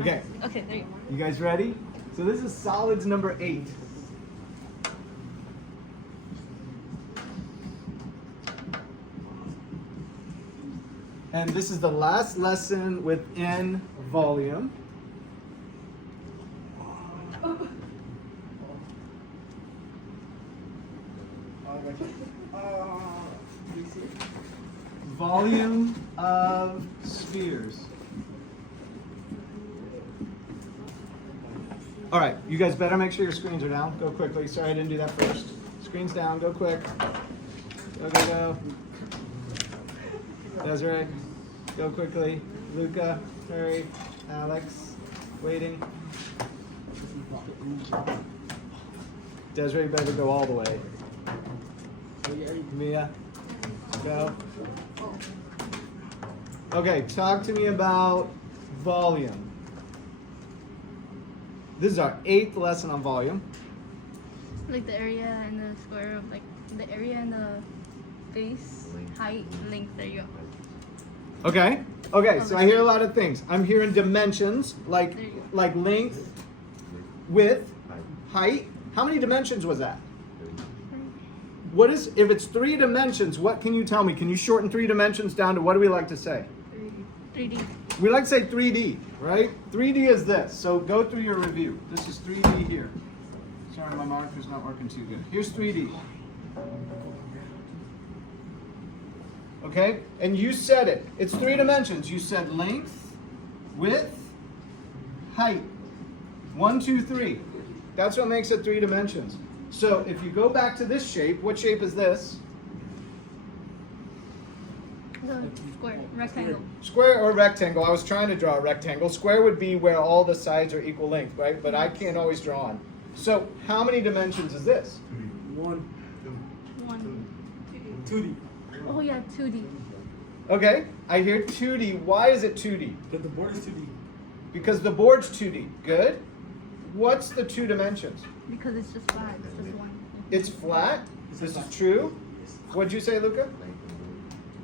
Okay. Okay, there you go. You guys ready? So this is solids number 8. And this is the last lesson within volume. Volume of spheres. All right, you guys better make sure your screens are down. Go quickly. Sorry I didn't do that first. Screens down, go quick. Go. Desiree, go quickly. Luca, hurry. Alex, waiting. Desiree better go all the way. Mia, go. Okay, talk to me about volume. This is our 8th lesson on volume. Like the area and the square of like the area and the base, height, length. There you go. Okay, so I hear a lot of things. I'm hearing dimensions, like length, width, height. How many dimensions was that? What is, if it's 3 dimensions, what can you tell me? Can you shorten 3 dimensions down to, what do we like to say? 3D. We like to say 3D, right? 3D is this. So go through your review. This is 3D here. Sorry, my marker's not working too good. Here's 3D. Okay? And you said it. It's 3 dimensions. You said length, width, height. 1, 2, 3. That's what makes it 3 dimensions. So if you go back to this shape, what shape is this? The square, rectangle. Square or rectangle. I was trying to draw a rectangle. Square would be where all the sides are equal length, right? But I can't always draw on. So how many dimensions is this? 1, 2D. Oh yeah, 2D. Okay, I hear 2D. Why is it 2D? But the board is 2D. Because the board's 2D. Good. What's the 2 dimensions? Because it's just flat. It's just one. It's flat. This is true. What'd you say, Luca?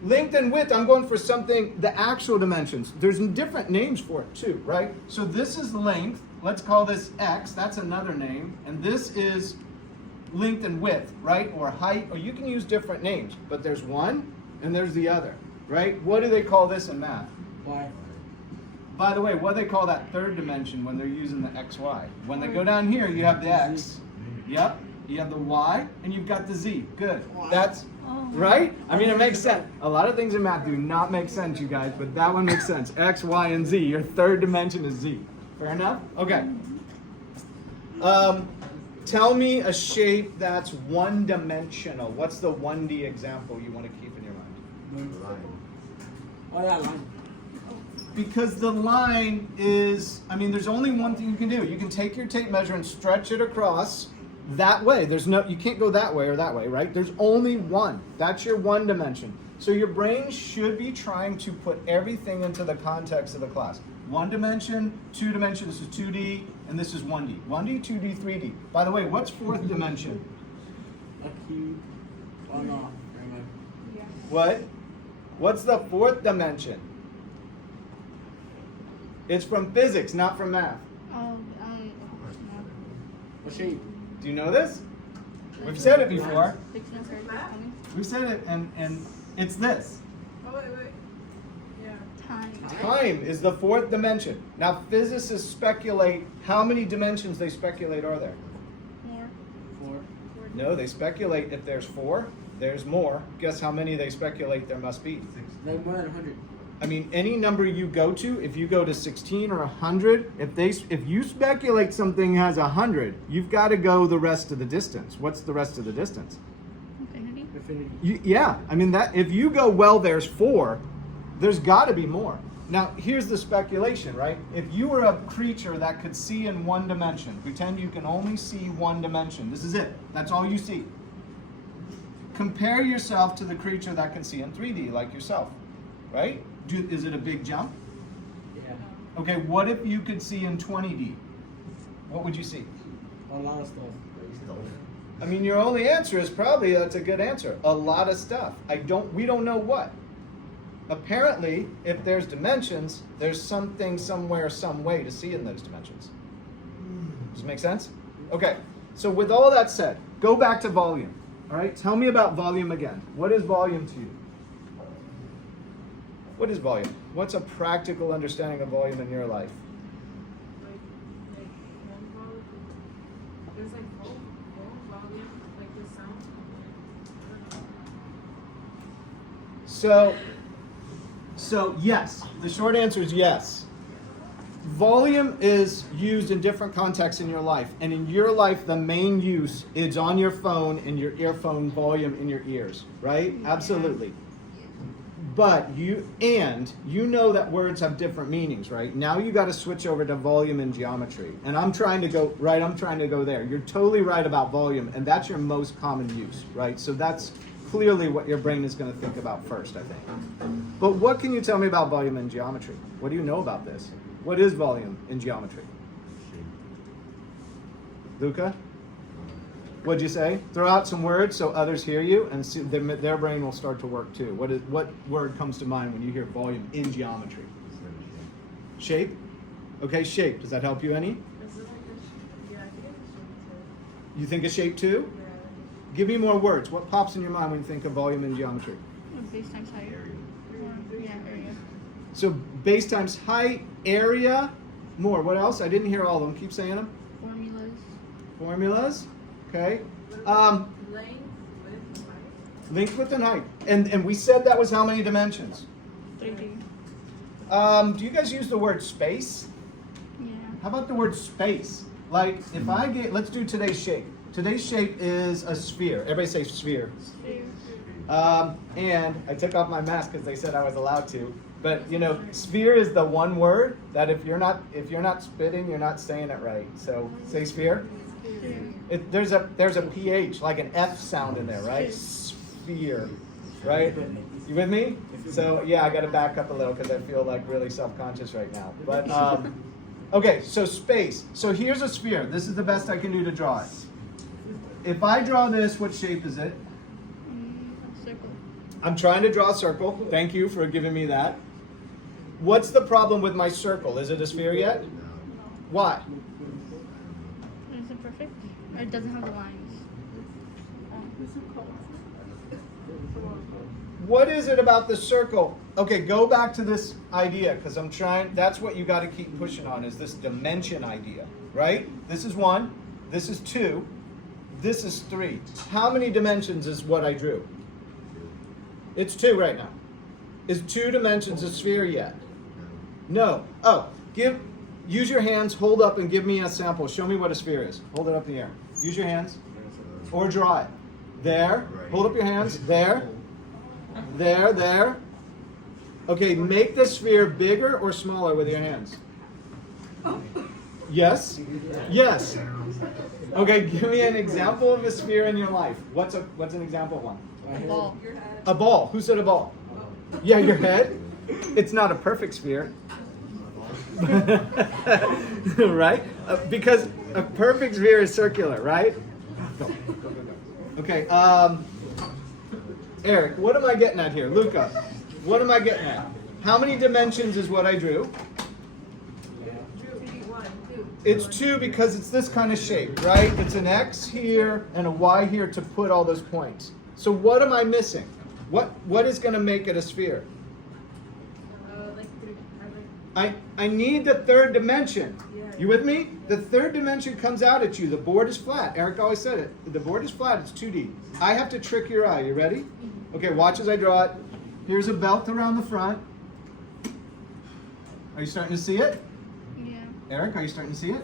Length and width, I'm going for something, the actual dimensions. There's different names for it too, right? So this is length. Let's call this X. That's another name. And this is length and width, right? Or height, or you can use different names. But there's one and there's the other, right? What do they call this in math? Y. By the way, what do they call that 3rd dimension when they're using the XY? When they go down here, you have the X. Yep. You have the Y, and you've got the Z. Good. That's right? I mean, it makes sense. A lot of things in math do not make sense, you guys, but that one makes sense. X, Y, and Z. Your 3rd dimension is Z. Fair enough? Okay. Tell me a shape that's one-dimensional. What's the 1D example you want to keep in your mind? Oh, yeah, line. Because the line is, I mean, there's only one thing you can do. You can take your tape measure and stretch it across that way. There's no, you can't go that way or that way, right? There's only one. That's your 1 dimension. So your brain should be trying to put everything into the context of the class. 1 dimension, 2 dimensions, this is 2D, and this is 1D. 1D, 2D, 3D. By the way, what's 4th dimension? A cube. Oh, no. What? What's the 4th dimension? It's from physics, not from math. Oh, What shape? Do you know this? We've said it before. no. We've said it, and it's this. Oh, wait. Yeah. Time. Time is the 4th dimension. Now, physicists speculate how many dimensions they speculate are there. More. 4. No, they speculate if there's 4, there's more. Guess how many they speculate there must be? Like more than 100. I mean, any number you go to, if you go to 16 or 100, if you speculate something has 100, you've got to go the rest of the distance. What's the rest of the distance? Infinity. Infinity. Yeah, I mean, that if you go, well, there's 4, there's got to be more. Now, here's the speculation, right? If you were a creature that could see in 1 dimension, pretend you can only see 1 dimension. This is it. That's all you see. Compare yourself to the creature that can see in 3D, like yourself, right? Is it a big jump? Yeah. Okay, what if you could see in 20D? What would you see? A lot of stuff. I mean, your only answer is probably, that's a good answer. A lot of stuff. We don't know what. apparently, if there's dimensions, there's something, somewhere, some way to see in those dimensions. Does it make sense? Okay, so with all that said, go back to volume. All right, tell me about volume again. What is volume to you? What is volume? What's a practical understanding of volume in your life? Like hand volume. There's like full volume, like the sound. So yes, the short answer is yes. Volume is used in different contexts in your life, and in your life, the main use is on your phone and your earphone volume in your ears, right? Absolutely. But you know that words have different meanings, right? Now you got to switch over to volume and geometry, and I'm trying to go there. You're totally right about volume, and that's your most common use, right? So that's clearly what your brain is going to think about first, I think. But what can you tell me about volume and geometry? What do you know about this? What is volume in geometry? Luca? What'd you say? Throw out some words so others hear you, and see, their brain will start to work too. What word comes to mind when you hear volume in geometry? Shape? Okay, shape. Does that help you any? Is it like a yeah, I think it's shape You think of shape too? too. Yeah. Give me more words. What pops in your mind when you think of volume in geometry? Base times height. Yeah, area. So base times height, area, more. What else? I didn't hear all of them. Keep saying them. Formulas. Formulas. Okay. Length, width, height. Length, width, and height. And we said that was how many dimensions? 3D. Do you guys use the word space? Yeah. How about the word space? Like if I get, let's do today's shape. Today's shape is a sphere. Everybody say sphere. Sphere. And I took off my mask because they said I was allowed to. But you know, sphere is the one word that if you're not spitting, you're not saying it right. So say sphere. Sphere. There's a ph, like an f sound in there, right? Sphere, right? You with me? So yeah, I got to back up a little because I feel like really self-conscious right now. But okay, so space. So here's a sphere. This is the best I can do to draw it. If I draw this, what shape is it? Circle. I'm trying to draw a circle. Thank you for giving me that. What's the problem with my circle? Is it a sphere yet? Why? Is it perfect? Or it doesn't have the lines? What is it about the circle? Okay, go back to this idea because I'm trying. That's what you got to keep pushing on is this dimension idea, right? This is 1. This is 2. This is 3. How many dimensions is what I drew? It's 2 right now. Is 2 dimensions a sphere yet? No. Oh, use your hands, hold up and give me a sample. Show me what a sphere is. Hold it up in the air. Use your hands. Or draw it. There. Hold up your hands. There. There, there. Okay, make the sphere bigger or smaller with your hands. Yes? Yes. Okay, give me an example of a sphere in your life. What's an example of one? A ball. A ball. Who said a ball? Yeah, your head. It's not a perfect sphere. Right? Because a perfect sphere is circular, right? Go. Okay, Eric, what am I getting at here? Luca, what am I getting at? How many dimensions is what I drew? It's 2 because it's this kind of shape, right? It's an X here and a Y here to put all those points. So what am I missing? What is going to make it a sphere? Like 3. I need the third dimension. Yeah. You with me? The third dimension comes out at you. The board is flat. Eric always said it. The board is flat. It's 2D. I have to trick your eye. You ready? Okay, watch as I draw it. Here's a belt around the front. Are you starting to see it? Yeah. Eric, are you starting to see it?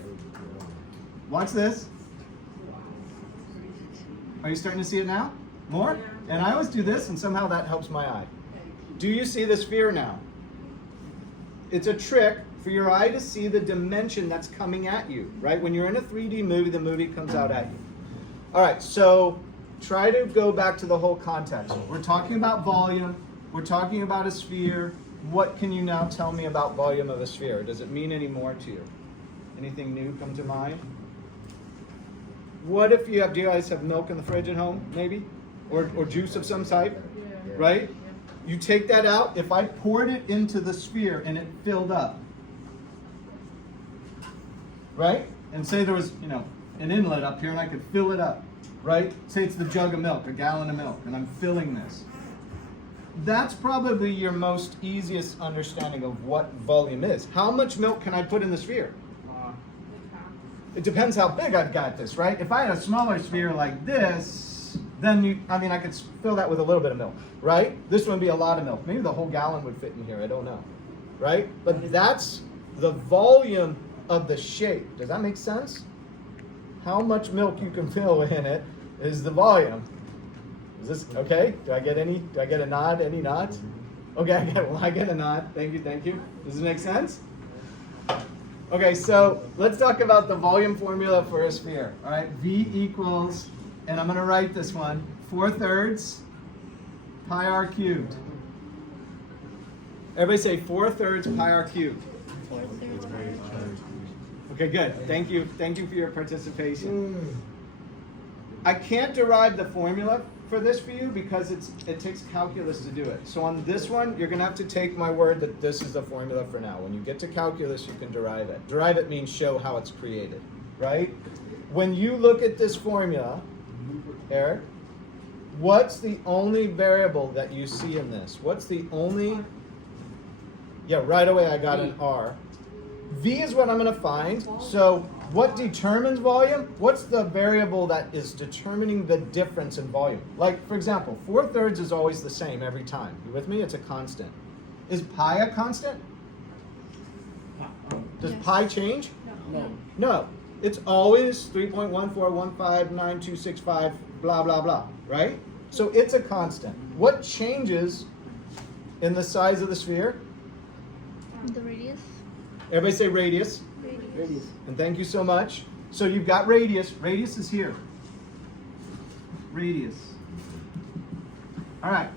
Watch this. Are you starting to see it now? More? Yeah. And I always do this, and somehow that helps my eye. Do you see the sphere now? It's a trick for your eye to see the dimension that's coming at you, right? When you're in a 3D movie, the movie comes out at you. All right, so try to go back to the whole context. We're talking about volume. We're talking about a sphere. What can you now tell me about volume of a sphere? Does it mean any more to you? Anything new come to mind? What if do you guys have milk in the fridge at home, maybe? Or juice of some type, Yeah. right? You take that out. If I poured it into the sphere and it filled up, right? And say there was, an inlet up here and I could fill it up, right? Say it's the jug of milk, a gallon of milk, and I'm filling this. That's probably your most easiest understanding of what volume is. How much milk can I put in the sphere? It depends how big I've got this, right? If I had a smaller sphere like this, then I could fill that with a little bit of milk, right? This one would be a lot of milk. Maybe the whole gallon would fit in here, I don't know, right? But that's the volume of the shape. Does that make sense? How much milk you can fill in it is the volume. Is this okay? Do I get a nod? Any nods? Okay, I get a nod. Thank you. Does it make sense? Okay, so let's talk about the volume formula for a sphere. All right, V equals, and I'm going to write this one, 4/3 pi r cubed. Everybody say 4/3 pi r cubed. 4/3 pi r cubed. Okay, good. Thank you for your participation. I can't derive the formula for this for you because it takes calculus to do it. So on this one, you're going to have to take my word that this is the formula for now. When you get to calculus, you can derive it. Derive it means show how it's created, right? When you look at this formula, Eric, what's the only variable that you see in this? What's the only... Yeah, right away I got an R. V is what I'm going to find. So what determines volume? What's the variable that is determining the difference in volume? Like, for example, 4/3 is always the same every time. You with me? It's a constant. Is pi a constant? Does Yes. pi change? No. No. It's always 3.141599265, blah, blah, blah, right? So it's a constant. What changes in the size of the sphere? The radius. Everybody say radius. Radius. And thank you so much. So you've got radius. Radius is here. Radius. All right.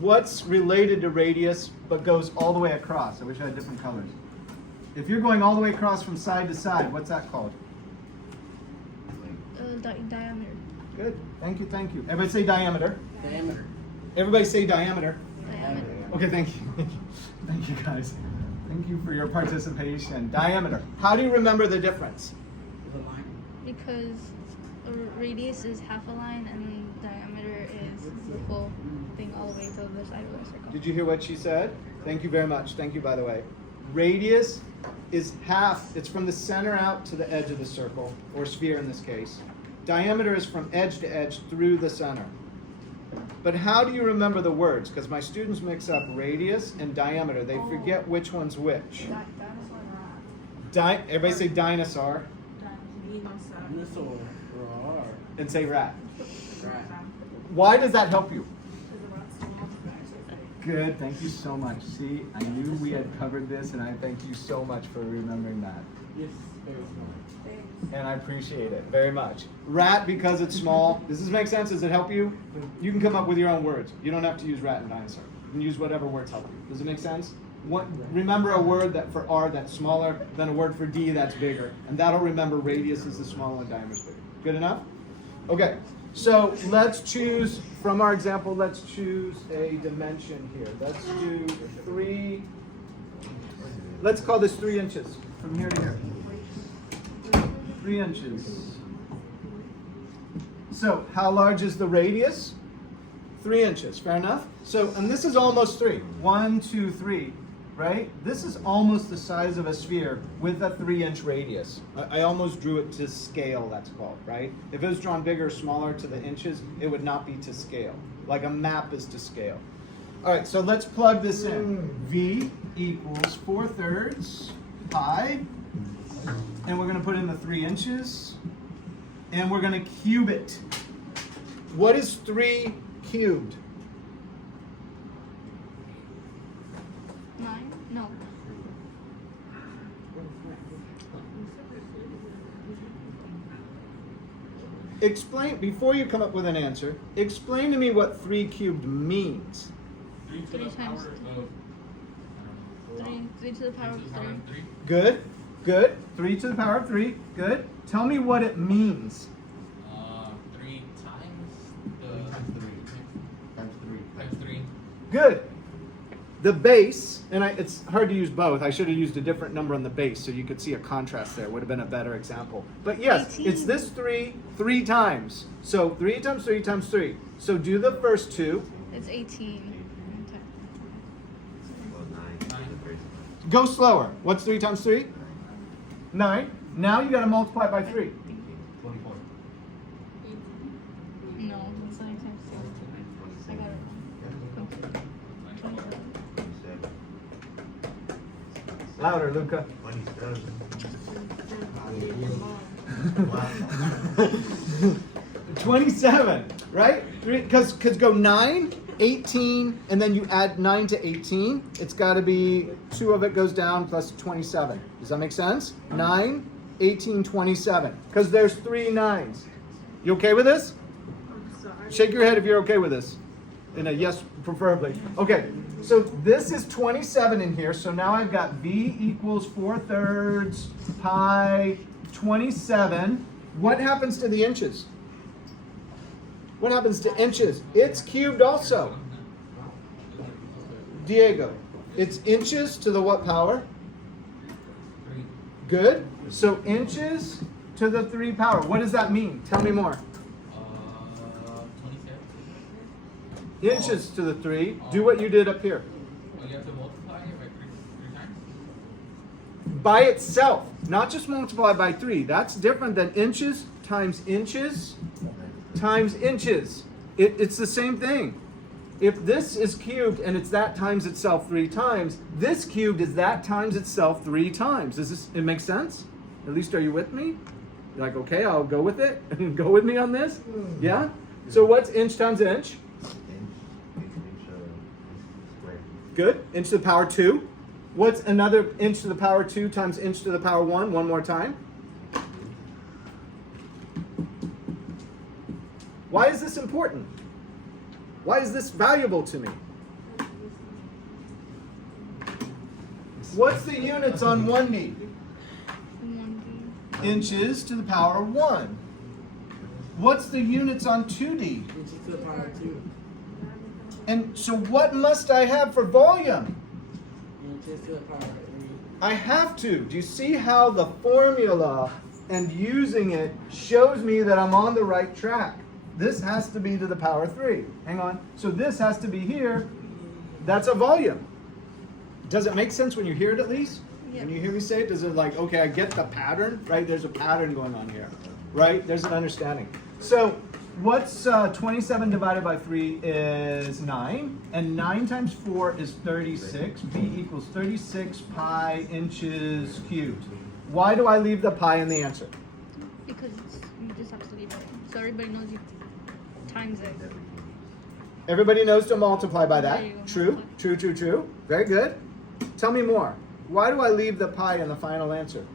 What's related to radius but goes all the way across? I wish I had different colors. If you're going all the way across from side to side, what's that called? Diameter. Good. Thank you. Everybody say diameter. Diameter. Everybody say diameter. Diameter. Okay, thank you. Thank you, guys. Thank you for your participation. Diameter. How do you remember the difference? The line. Because a radius is half a line and diameter is the full thing all the way to the side of the circle. Did you hear what she said? Thank you very much. Thank you, by the way. Radius is half. It's from the center out to the edge of the circle, or sphere in this case. Diameter is from edge to edge through the center. But how do you remember the words? Because my students mix up radius and diameter. They forget which one's which. Everybody say dinosaur Dinosaur. Roar. and say rat. Rat. Why does that help you? Good, thank you so much. See, I knew we had covered this, and I thank you so much for remembering that. Yes. Very small. And I appreciate it very much. Rat because it's small. Does this make sense? Does it help you? You can come up with your own words. You don't have to use rat and dinosaur. You can use whatever words help you. Does it make sense? Remember a word that for R that's smaller than a word for D that's bigger. And that'll remember radius is the small and diameter is bigger. Good enough? Okay. So let's choose, from our example, let's choose a dimension here. Let's do 3, let's call this 3 inches from here to here. 3 inches. So how large is the radius? 3 inches, fair enough? So, and this is almost 3. 1, 2, 3, right? This is almost the size of a sphere with a 3-inch radius. I almost drew it to scale, that's called, right? If it was drawn bigger or smaller to the inches, it would not be to scale. Like a map is to scale. All right, so let's plug this in. V equals 4/3 pi. And we're going to put in the 3 inches. And we're going to cube it. What is 3 cubed? 9? No. Explain, before you come up with an answer, explain to me what 3 cubed means. 3 times 3 to the power of 3. Good, good. 3 to the power of 3, good. Tell me what it means. 3 times the Times 3. times 3. Good. The base, and it's hard to use both. I should have used a different number on the base so you could see a contrast there. Would have been a better example. But yes, 18. it's this 3 times. So 3 times 3 times 3. So do the first two. It's 18. Go slower. What's 3 times 3? 9. Now you got to multiply by 3. 24. No, it's 9 times 2. I got it wrong. Louder, Luca. 27, right? Because go 9, 18, and then you add 9 to 18. It's got to be 2 of it goes down plus 27. Does that make sense? 9, 18, 27. Because there's 3 9s. You okay with this? Shake your head if you're okay with this. In a yes, preferably. Okay, so this is 27 in here. So now I've got v equals 4/3 pi 27. What happens to the inches? What happens to inches? It's cubed also. Diego, it's inches to the what power? Good. So inches to the 3 power. What does that mean? Tell me more. 27. Inches to the 3. Do what you did up here. Well, you have to multiply it by three times. By itself, not just multiply by 3. That's different than inches times inches times inches. It's the same thing. If this is cubed and it's that times itself 3 times, this cubed is that times itself 3 times. Does this, it make sense? At least are you with me? You're like, okay, I'll go with it. Go with me on this? Yeah? So what's inch times inch? Good. Inch to the power 2. What's another inch to the power 2 times inch to the power 1? One more time. Why is this important? Why is this valuable to me? What's the units on 1D? 1D. Inches to the power 1. What's the units on 2D? Inches to the power 2. And so what must I have for volume? Inches to the power 3. I have to. Do you see how the formula and using it shows me that I'm on the right track? This has to be to the power 3. Hang on. So this has to be here. That's a volume. Does it make sense when you hear it at least? Yeah. When you hear me say it, does it like, okay, I get the pattern, right? There's a pattern going on here, right? There's an understanding. So what's 27 divided by 3 is 9, and 9 times 4 is 36. V equals 36 pi inches cubed. Why do I leave the pi in the answer? Because you just have to leave it. So everybody knows you times it. Everybody knows to multiply by that. There you go. True, true, true, true. Very good. Tell me more. Why do I leave the pi in the final answer?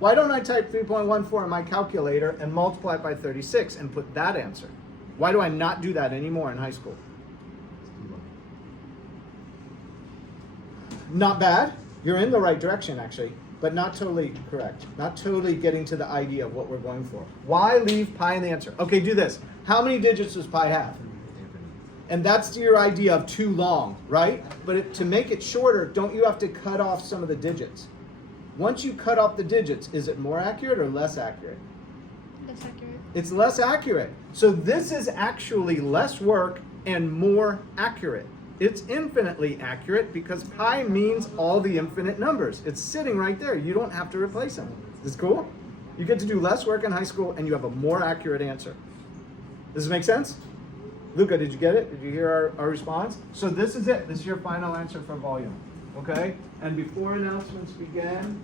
Why don't I type 3.14 in my calculator and multiply it by 36 and put that answer? Why do I not do that anymore in high school? Not bad. You're in the right direction, actually, but not totally correct. Not totally getting to the idea of what we're going for. Why leave pi in the answer? Okay, do this. How many digits does pi have? And that's your idea of too long, right? But to make it shorter, don't you have to cut off some of the digits? Once you cut off the digits, is it more accurate or less accurate? That's accurate. It's less accurate. So this is actually less work and more accurate. It's infinitely accurate because pi means all the infinite numbers. It's sitting right there. You don't have to replace them. Is this cool? You get to do less work in high school and you have a more accurate answer. Does this make sense? Luca, did you get it? Did you hear our response? So this is it. This is your final answer for volume. Okay? And before announcements begin,